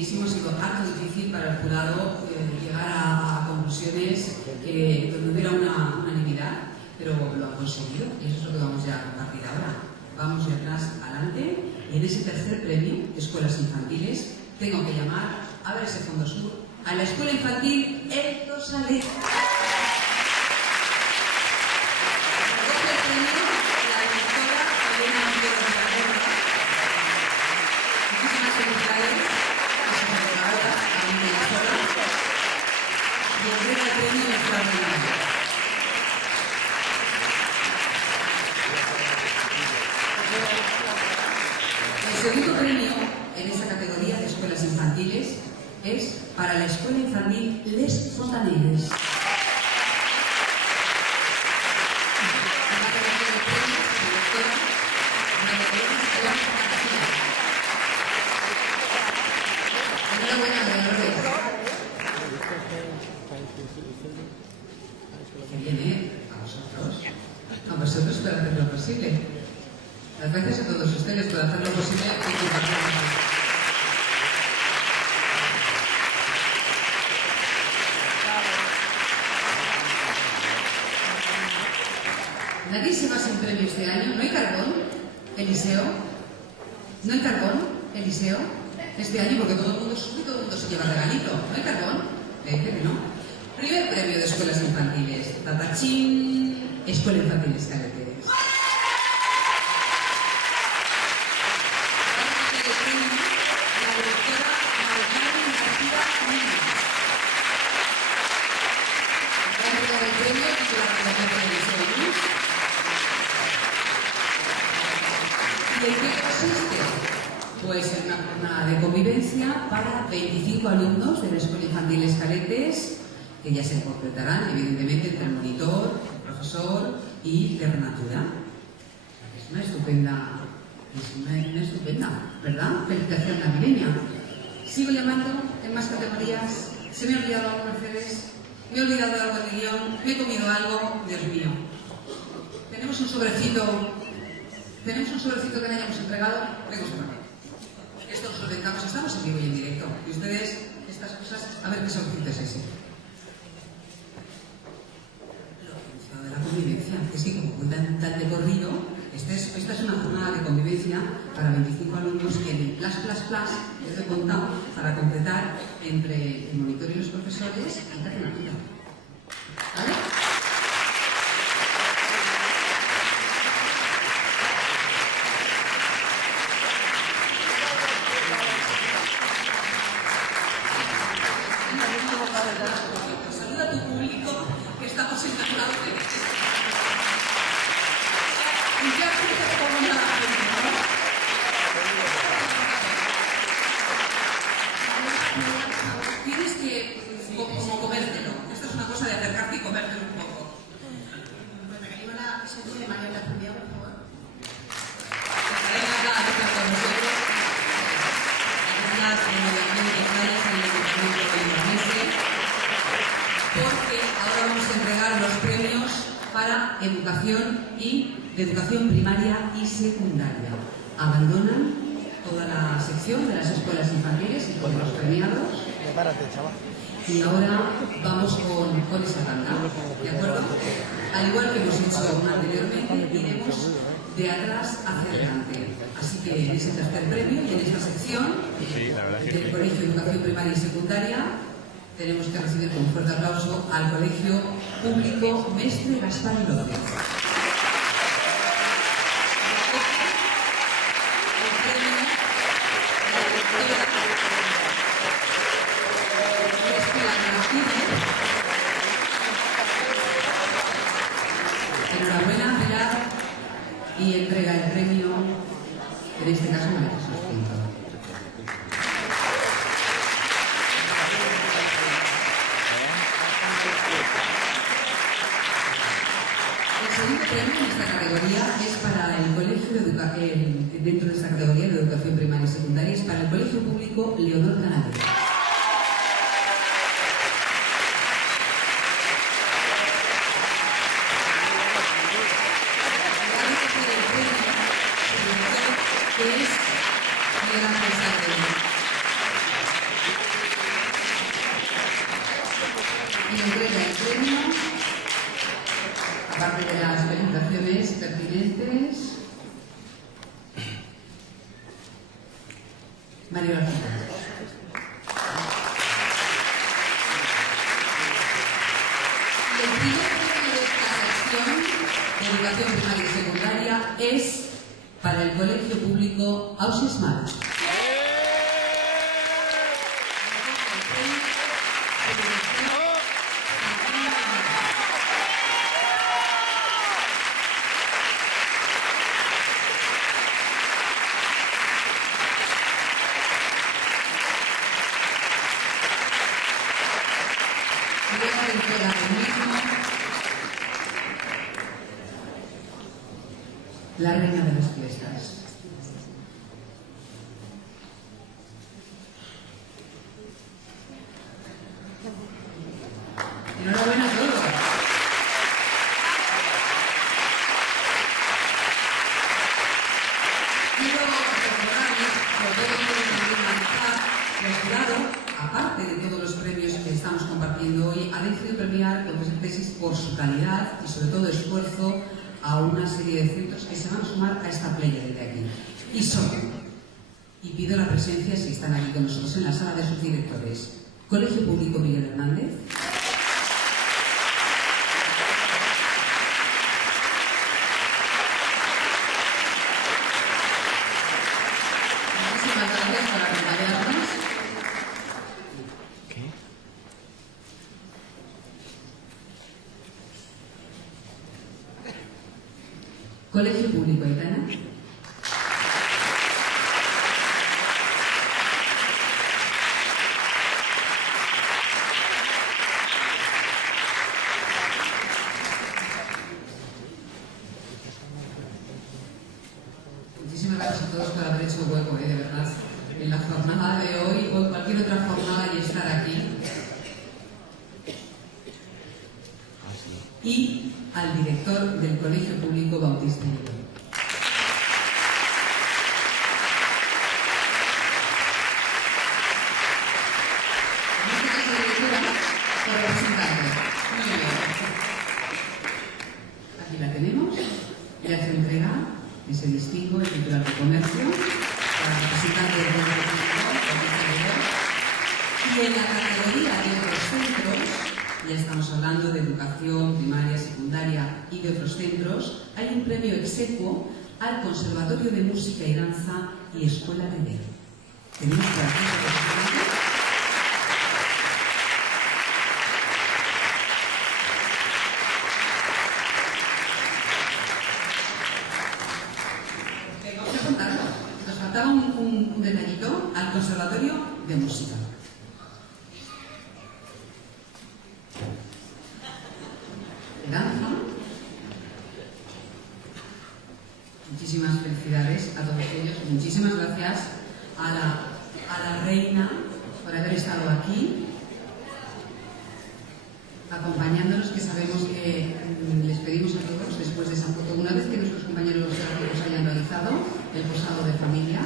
dificilísimo, ha sido harto difícil para el jurado llegar a conclusiones donde hubiera una unanimidad, pero lo han conseguido y eso es lo que vamos ya a compartir ahora. Vamos de atrás adelante y en ese tercer premio, Escuelas Infantiles, tengo que llamar a ver ese fondo sur a la Escuela Infantil El Tosalet. El segundo premio en esta categoría de escuelas infantiles es para la Escuela Infantil Les Fontaneres. Que viene a vosotros. A vosotros para hacer lo posible. Las gracias a todos ustedes por hacer lo posible y compartirlo. Nadie se va sin premio este año. ¿No hay carbón, Eliseo? ¿No hay carbón, Eliseo? Este año, porque todo el mundo sube y todo el mundo se lleva regalito. ¿No hay carbón? Le dice que no. Primer premio de escuelas infantiles. Tatachín, Escuela Infantil Escaletes. ¿Y en qué consiste? Pues en una jornada de convivencia para 25 alumnos de la Escuela Infantil Escaletes, que ya se completarán, evidentemente, entre el monitor, el profesor y Ternatura. Es una estupenda, ¿verdad? Felicitación navideña. Sigo llamando en más categorías. ¿Se me ha olvidado algo, Mercedes? ¿Me he olvidado de algo en el guión? ¿Me he comido algo? Dios mío. Tenemos un sobrecito que le hayamos entregado. Venga, esto nos lo dedicamos, estamos en vivo y en directo. Y ustedes, estas cosas, a ver qué sobrecito es ese. Lo de la convivencia, es que como cuentan tan de corrido, esta es una jornada de convivencia para 25 alumnos que en el plus, les he contado para completar entre el monitor y los profesores y la Ternatura. ¿Vale? Saluda a tu público, que estamos encantados de que estés. Y ya como nada, ¿no? Tienes que como comértelo. Esto es una cosa de acercarte y comértelo un poco. Bueno, que iba a ser de María Julia, por favor. Estaré encantada de estar con nosotros. Porque ahora vamos a entregar los premios para educación de educación primaria y secundaria. Abandonan toda la sección de las escuelas infantiles y con los premiados. Prepárate, chaval. Y ahora vamos con esa tanda, ¿de acuerdo? Al igual que hemos hecho anteriormente, iremos de atrás hacia adelante. Así que en ese tercer premio y en esta sección del Colegio de Educación Primaria y Secundaria tenemos que recibir con un fuerte aplauso al Colegio Público Mestre Gaspar López. Enhorabuena, Pilar, y entrega el premio, en este caso, María Jesús Pinto. El segundo premio en esta categoría es para el Colegio de Educación, dentro de esta categoría de Educación Primaria y Secundaria, es para el Colegio Público Leonor Canales. Que es mi gran responsabilidad. y entrega el premio, aparte de las felicitaciones pertinentes, Mario García. El primer premio de esta sección de educación primaria y secundaria es para el Colegio Público Ausiàs March. La reina de las fiestas. Enhorabuena a todos. Quiero recordarles que todos quieren analizar el jurado, aparte de todos los premios que estamos compartiendo hoy, ha decidido premiar lo que es el tesis por su calidad y sobre todo esfuerzo a una serie de centros que se van a sumar a esta playa de aquí. Y son, y pido la presencia, si están aquí con nosotros en la sala, de sus directores: Colegio Público Miguel Hernández, muchísimas gracias por acompañarnos. Colegio Público Aitana, muchísimas gracias a todos por haber hecho hueco, de verdad, en la jornada de hoy o en cualquier otra jornada y estar aquí. Y al director del Colegio Público Bautista Llobet. En este caso, directora, por representante. Muy bien. Aquí la tenemos. Le hace entrega ese distingo, el titular de comercio, para representante del Colegio Público Bautista Llobet. Y en la categoría de otros centros, ya estamos hablando de educación primaria, secundaria y de otros centros, hay un premio exequo al Conservatorio de Música y Danza y Escuela de Ver. Tenemos por aquí su representante. Vamos a contarlo. Nos faltaba un detallito al Conservatorio de Música. Danza. Muchísimas felicidades a todos ellos. Muchísimas gracias a la reina por haber estado aquí acompañándonos, que sabemos que les pedimos a todos, después de esa foto, una vez que nuestros compañeros gráficos hayan realizado el posado de familia,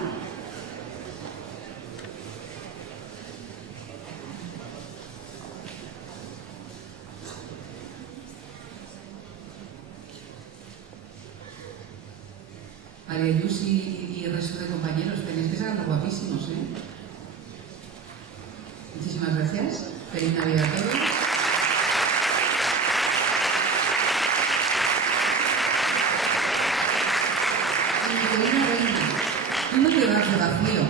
María Luz y el resto de compañeros, tenéis que sacarlos guapísimos, ¿eh? Muchísimas gracias. Feliz Navidad a todos. Y mi querida reina, tú no te vas de vacío.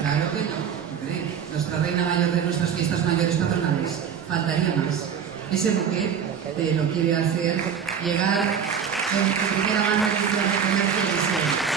Claro que no. Hombre, nuestra reina mayor de nuestras fiestas mayores patronales. Faltaría más. Ese buque te lo quiere hacer llegar con tu primera mano de comercio de Israel.